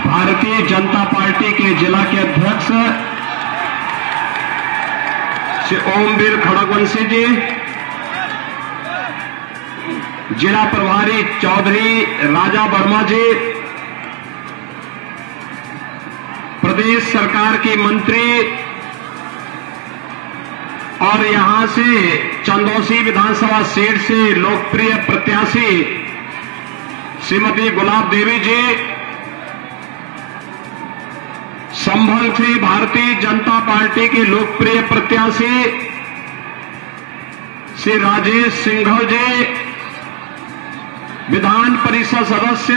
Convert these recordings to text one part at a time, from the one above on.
Bharatiya Janata party के जिला के अध्यक्ष श्री ओमवीर खड़गवंशी जी, जिला प्रभारी चौधरी राजा वर्मा जी, प्रदेश सरकार की मंत्री और यहां से चंदौसी विधानसभा सीट से लोकप्रिय प्रत्याशी श्रीमती गुलाब देवी जी, संभल से भारतीय जनता पार्टी के लोकप्रिय प्रत्याशी श्री राजेश सिंघल जी, विधान परिषद सदस्य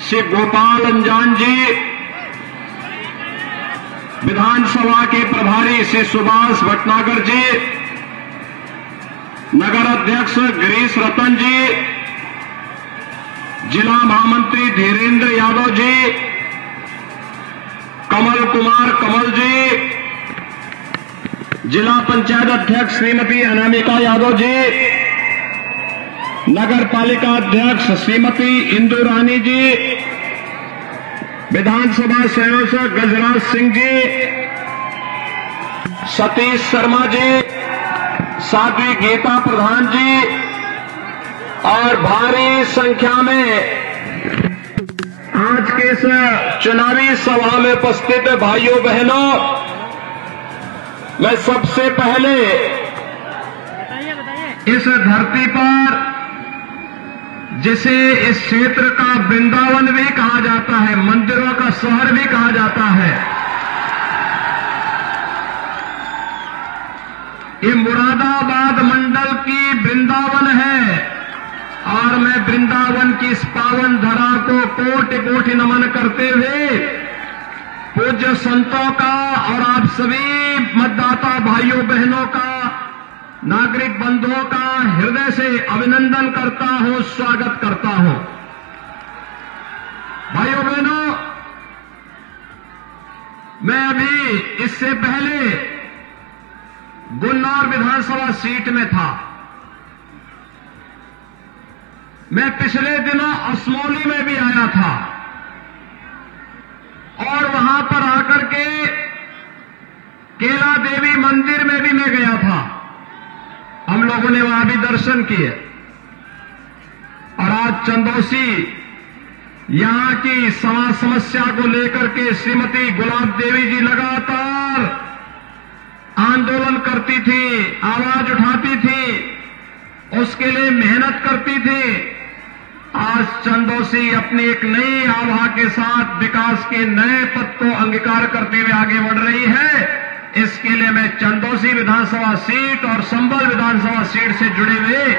श्री गोपाल अंजान जी, विधानसभा के प्रभारी श्री सुभाष भटनागर जी, नगर अध्यक्ष गिरीश रतन जी, जिला महामंत्री धीरेन्द्र यादव जी, कमल कुमार कमल जी, जिला पंचायत अध्यक्ष श्रीमती अनामिका यादव जी, नगर पालिका अध्यक्ष श्रीमती इंदु रानी जी, विधानसभा सदस्य गजराज सिंह जी, सतीश शर्मा जी, साध्वी गीता प्रधान जी और भारी संख्या में आज के इस चुनावी सभा में उपस्थित भाइयों बहनों, मैं सबसे पहले इस धरती पर जिसे इस क्षेत्र का वृंदावन भी कहा जाता है, मंदिरों का शहर भी कहा जाता है, ये मुरादाबाद मंडल की वृंदावन है और मैं वृंदावन की इस पावन धरा को कोटि कोटि नमन करते हुए पूज्य संतों का और आप सभी मतदाता भाइयों बहनों का, नागरिक बंधुओं का हृदय से अभिनंदन करता हूं, स्वागत करता हूं। भाइयों बहनों, मैं अभी इससे पहले गुन्नौर विधानसभा सीट में था। मैं पिछले दिनों असमौली में भी आया था और वहां पर आकर के केला देवी मंदिर में भी मैं गया था। हम लोगों ने वहां भी दर्शन किए और आज चंदौसी यहां की समाज समस्या को लेकर के श्रीमती गुलाब देवी जी लगातार आंदोलन करती थी, आवाज उठाती थी, उसके लिए मेहनत करती थी। आज चंदौसी अपनी एक नई आभा के साथ विकास के नए पथ को अंगीकार करते हुए आगे बढ़ रही है। इसके लिए मैं चंदौसी विधानसभा सीट और संभल विधानसभा सीट से जुड़े हुए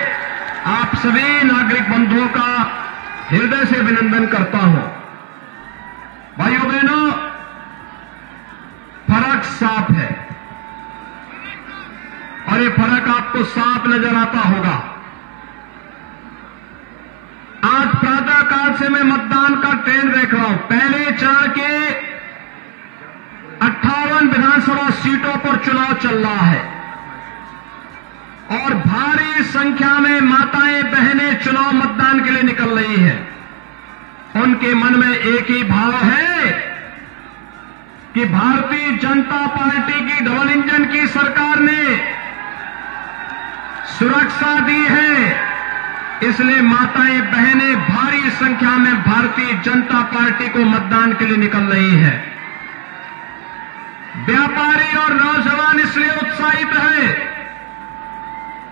आप सभी नागरिक बंधुओं का हृदय से अभिनंदन करता हूं। भाइयों बहनों, फर्क साफ है और ये फर्क आपको साफ नजर आता होगा। आज प्रातः काल से मैं मतदान का ट्रेंड देख रहा हूं। पहले चरण के 58 विधानसभा सीटों पर चुनाव चल रहा है और भारी संख्या में माताएं बहनें चुनाव मतदान के लिए निकल रही हैं। उनके मन में एक ही भाव है कि भारतीय जनता पार्टी की डबल इंजन की सरकार ने सुरक्षा दी है, इसलिए माताएं बहनें भारी संख्या में भारतीय जनता पार्टी को मतदान के लिए निकल रही है। व्यापारी और नौजवान इसलिए उत्साहित है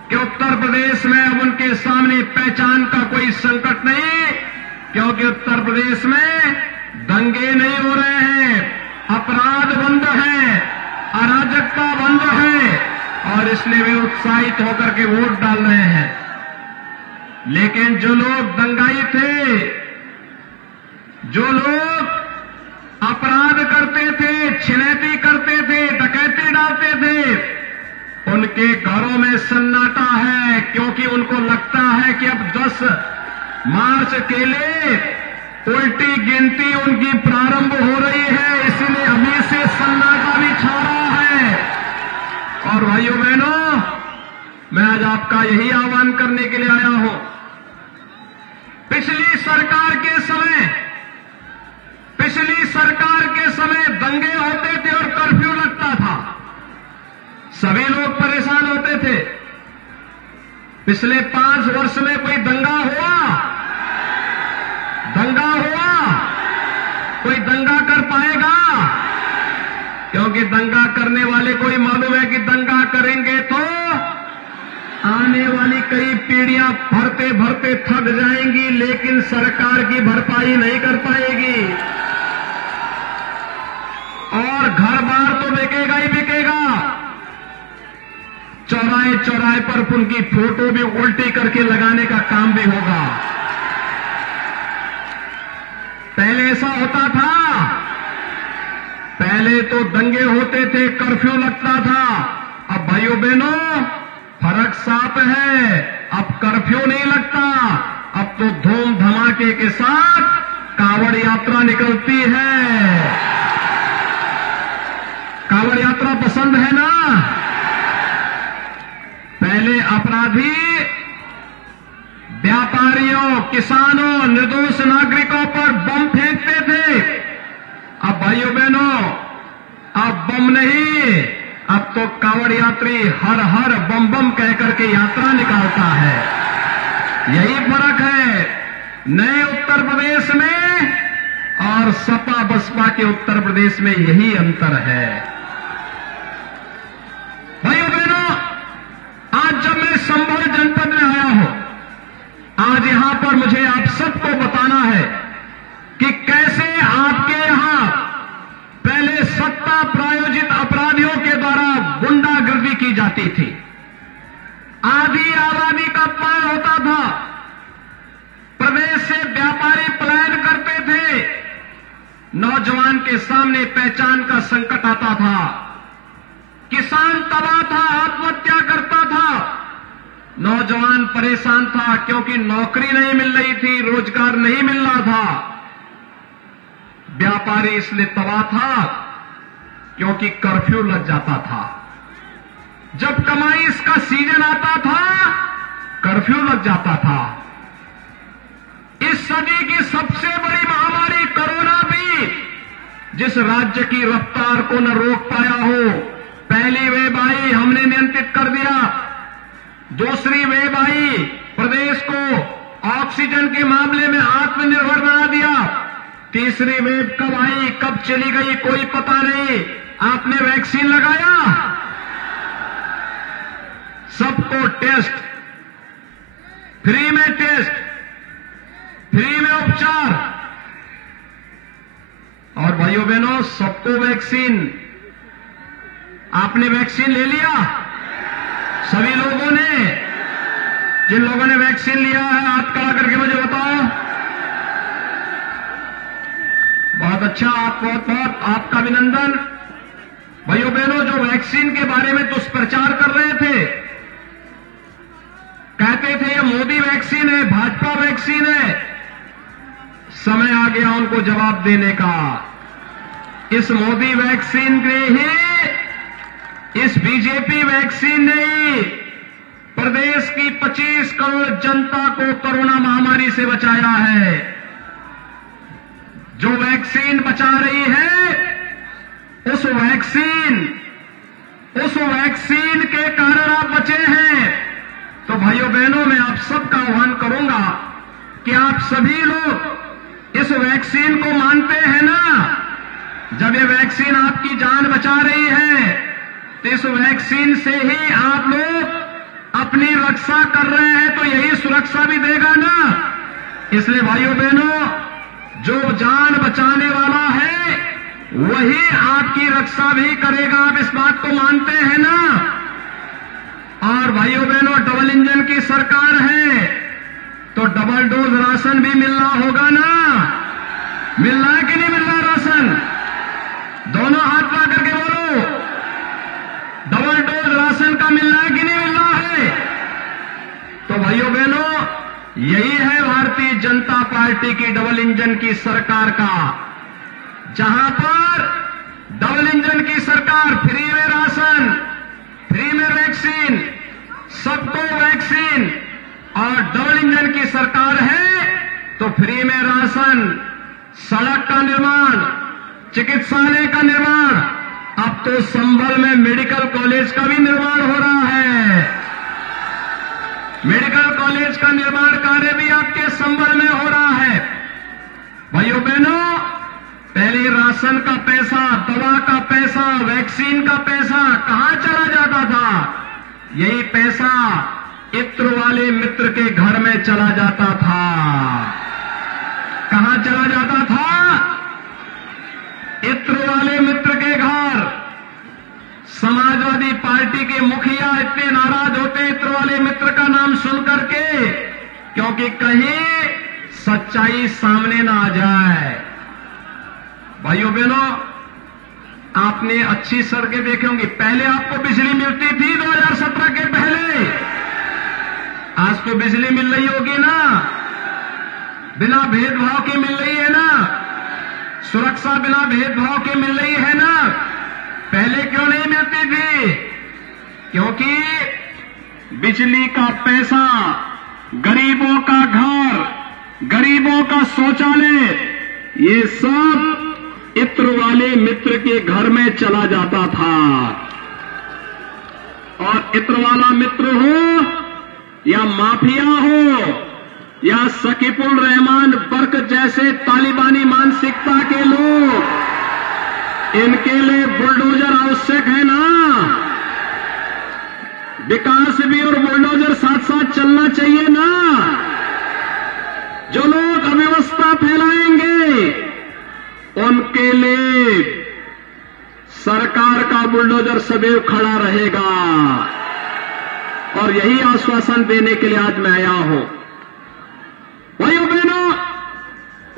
कि उत्तर प्रदेश में अब उनके सामने पहचान का कोई संकट नहीं, क्योंकि उत्तर प्रदेश में दंगे नहीं हो रहे हैं, अपराध बंद है, अराजकता बंद है और इसलिए वे उत्साहित होकर के वोट डाल रहे हैं। लेकिन जो लोग दंगाई थे, जो लोग अपराध करते थे, छिनैती करते थे, डकैती डालते थे, उनके घरों में सन्नाटा है, क्योंकि उनको लगता है कि अब 10 मार्च के लिए उल्टी गिनती उनकी प्रारंभ हो रही है, इसलिए अभी से सन्नाटा भी छा रहा है। और भाइयों बहनों, मैं आज आपका यही आह्वान करने के लिए आया हूं। पिछली सरकार के समय पिछली सरकार के समय दंगे होते थे और कर्फ्यू लगता था, सभी लोग परेशान होते थे। पिछले 5 वर्ष में कोई दंगा हुआ? दंगा हुआ? कोई दंगा कर पाएगा? क्योंकि दंगा करने वाले को ही मालूम है कि दंगा करेंगे तो आने वाली कई पीढ़ियां भरते भरते थक जाएंगी, लेकिन सरकार की भरपाई नहीं कर पाएगी और घर बार तो बिकेगा ही बिकेगा। चौराहे चौराहे पर उनकी फोटो भी उल्टी करके लगाने का काम भी होगा। पहले ऐसा होता था, पहले तो दंगे होते थे, कर्फ्यू लगता था। अब भाइयों बहनों फर्क साफ है, अब कर्फ्यू नहीं लगता, अब तो धूम धमाके के साथ कांवड़ यात्रा निकलती है। कांवड़ यात्रा पसंद है ना? पहले अपराधी व्यापारियों, किसानों, निर्दोष नागरिकों पर बम फेंकते थे। अब भाइयों बहनों अब बम नहीं, अब तो कांवड़ यात्री हर हर बम बम कह करके यात्रा निकालता है। यही फर्क है नए उत्तर प्रदेश में और सपा बसपा के उत्तर प्रदेश में, यही अंतर है। भाइयों बहनों, आज जब मैं संभल जनपद में आया हूं, आज यहां पर मुझे आप सबको बताना है कि कैसे आपके यहां पहले सत्ता प्रायोजित अपराधियों के द्वारा गुंडागर्दी की जाती थी। आधी आबादी का पार होता था, प्रदेश से व्यापारी पलायन करते थे, नौजवान के सामने पहचान का संकट आता था, किसान तबाह था, आत्महत्या करता था, नौजवान परेशान था क्योंकि नौकरी नहीं मिल रही थी, रोजगार नहीं मिल रहा था। व्यापारी इसलिए तबाह था क्योंकि कर्फ्यू लग जाता था। जब कमाई इसका सीजन आता था, कर्फ्यू लग जाता था। इस सदी की सबसे बड़ी महामारी कोरोना भी जिस राज्य की रफ्तार को न रोक पाया हो, पहली वेव आई, हमने नियंत्रित कर दिया। दूसरी वेव आई, प्रदेश को ऑक्सीजन के मामले में आत्मनिर्भर बना दिया। तीसरी वेव कब आई, कब चली गई, कोई पता नहीं। आपने वैक्सीन लगाया, सबको टेस्ट, फ्री में टेस्ट, फ्री में उपचार, और भाइयों बहनों सबको वैक्सीन। आपने वैक्सीन ले लिया? सभी लोगों ने? जिन लोगों ने वैक्सीन लिया है हाथ खड़ा करके मुझे बताओ। बहुत अच्छा, आप बहुत बहुत आपका अभिनंदन। भाइयों बहनों, जो वैक्सीन के बारे में दुष्प्रचार कर रहे थे, कहते थे ये मोदी वैक्सीन है, भाजपा वैक्सीन है, समय आ गया उनको जवाब देने का। इस मोदी वैक्सीन ने ही, इस बीजेपी वैक्सीन ने ही प्रदेश की 25 करोड़ जनता को कोरोना महामारी से बचाया है। जो वैक्सीन बचा रही है, उस वैक्सीन के कारण आप बचे हैं। तो भाइयों बहनों, मैं आप सबका आह्वान करूंगा कि आप सभी लोग इस वैक्सीन को मानते हैं ना। जब ये वैक्सीन आपकी जान बचा रही है, तो इस वैक्सीन से ही आप लोग अपनी रक्षा कर रहे हैं, तो यही सुरक्षा भी देगा ना। इसलिए भाइयों बहनों, जो जान बचाने वाला है वही आपकी रक्षा भी करेगा। आप इस बात को मानते हैं ना। और भाइयों बहनों, डबल इंजन की सरकार है, तो डबल डोज राशन भी मिलना होगा ना। मिल रहा है कि नहीं मिल रहा राशन? दोनों हाथ ला करके बोलो, डबल डोज राशन का मिल रहा है कि नहीं मिल रहा है? तो भाइयों बहनों, यही है भारतीय जनता पार्टी की डबल इंजन की सरकार का, जहां पर डबल इंजन की सरकार, फ्री में राशन, फ्री में वैक्सीन, सबको वैक्सीन, और डबल इंजन की सरकार है तो फ्री में राशन, सड़क का निर्माण, चिकित्सालय का निर्माण, अब तो संभल में मेडिकल कॉलेज का भी निर्माण हो रहा है। मेडिकल कॉलेज का निर्माण कार्य भी आपके संभल में हो रहा है। भाइयों बहनों, पहले राशन का पैसा, दवा का पैसा, वैक्सीन का पैसा कहां चला जाता था? यही पैसा इत्र वाले मित्र के घर में चला जाता था। कहां चला जाता था? इत्र वाले मित्र के घर। समाजवादी पार्टी के मुखिया इतने नाराज होते इत्र वाले मित्र का नाम सुनकर के, क्योंकि कहीं सच्चाई सामने ना आ जाए। भाइयों बहनों, आपने अच्छी सड़कें देखी होंगी। पहले आपको बिजली मिलती थी 2017 के पहले, आज तो बिजली मिल रही होगी ना, बिना भेदभाव के मिल रही है ना, सुरक्षा बिना भेदभाव के मिल रही है ना। पहले क्यों नहीं मिलती थी? क्योंकि बिजली का पैसा, गरीबों का घर, गरीबों का शौचालय, ये सब इत्र वाले मित्र के घर में चला जाता था। और इत्र वाला मित्र हो या माफिया हो या सकीफुल रहमान बर्क जैसे तालिबानी मानसिकता के लोग, इनके लिए बुलडोजर आवश्यक है ना। विकास भी और बुलडोजर साथ साथ चलना चाहिए ना। जो लोग अव्यवस्था फैलाएंगे उनके लिए सरकार का बुलडोजर सदैव खड़ा रहेगा। और यही आश्वासन देने के लिए आज मैं आया हूं। भाइयों बहनों,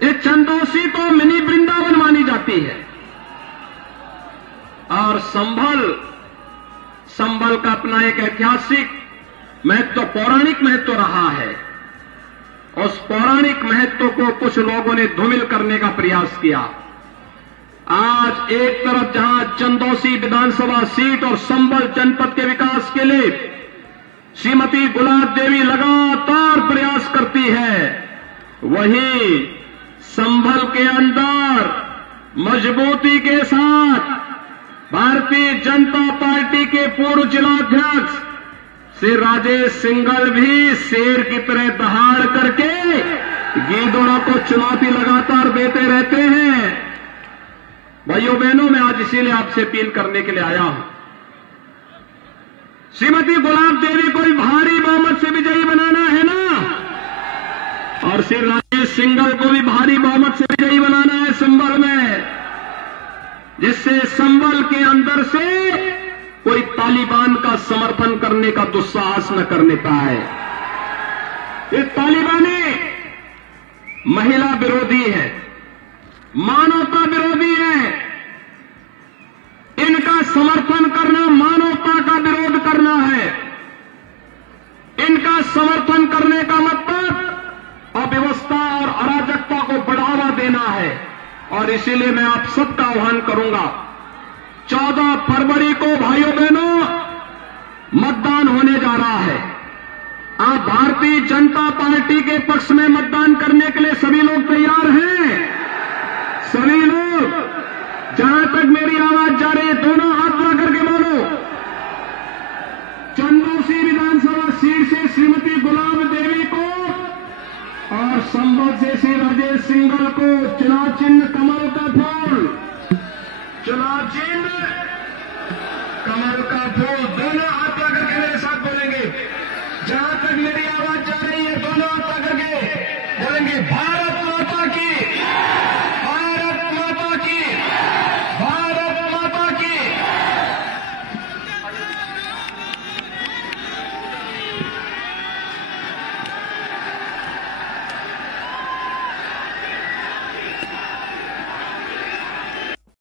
ये चंदौसी तो मिनी वृंदावन मानी जाती है। और संभल का अपना एक ऐतिहासिक महत्व, पौराणिक महत्व रहा है। उस पौराणिक महत्व को कुछ लोगों ने धूमिल करने का प्रयास किया। आज एक तरफ जहां चंदौसी विधानसभा सीट और संभल जनपद के विकास के लिए श्रीमती गुलाब देवी लगातार प्रयास करती है, वहीं संभल के अंदर मजबूती के साथ भारतीय जनता पार्टी के पूर्व जिलाध्यक्ष श्री राजेश सिंघल भी शेर की तरह दहाड़ करके गीदड़ों को चुनौती लगातार देते रहते हैं। भाइयों बहनों, मैं आज इसीलिए आपसे अपील करने के लिए आया हूं। श्रीमती गुलाब देवी को भारी बहुमत से विजयी बनाना है ना, और श्री राजेश सिंघल को भी भारी बहुमत से विजयी बनाना है संभल में, जिससे संभल के अंदर से कोई तालिबान का समर्थन करने का दुस्साहस न करने पाए। ये तालिबानी महिला विरोधी है, मानवता विरोधी है। इनका समर्थन करना मानवता का विरोध करना है। इनका समर्थन करने का मतलब अव्यवस्था और अराजकता को बढ़ावा देना है। और इसीलिए मैं आप सबका आह्वान करूंगा, 14 फरवरी को भाइयों बहनों मतदान होने जा रहा है। आप भारतीय जनता पार्टी के पक्ष में मतदान करने के लिए सभी लोग तैयार हैं? सभी लोग, जहां तक मेरी आवाज जा रही है, दोनों हाथ बढ़ा करके बोलो। चंदौसी विधानसभा सीट से श्रीमती गुलाब देवी को और संभल से श्री राजेश सिंघल को चुनाव चिन्ह कमल का फूल, चुनाव चिन्ह कमल का फूल, दोनों हाथ लगा करके मेरे साथ बोलेंगे। जहां तक मेरी आवाज जा रही है, दोनों हाथ लगा करके बोलेंगे।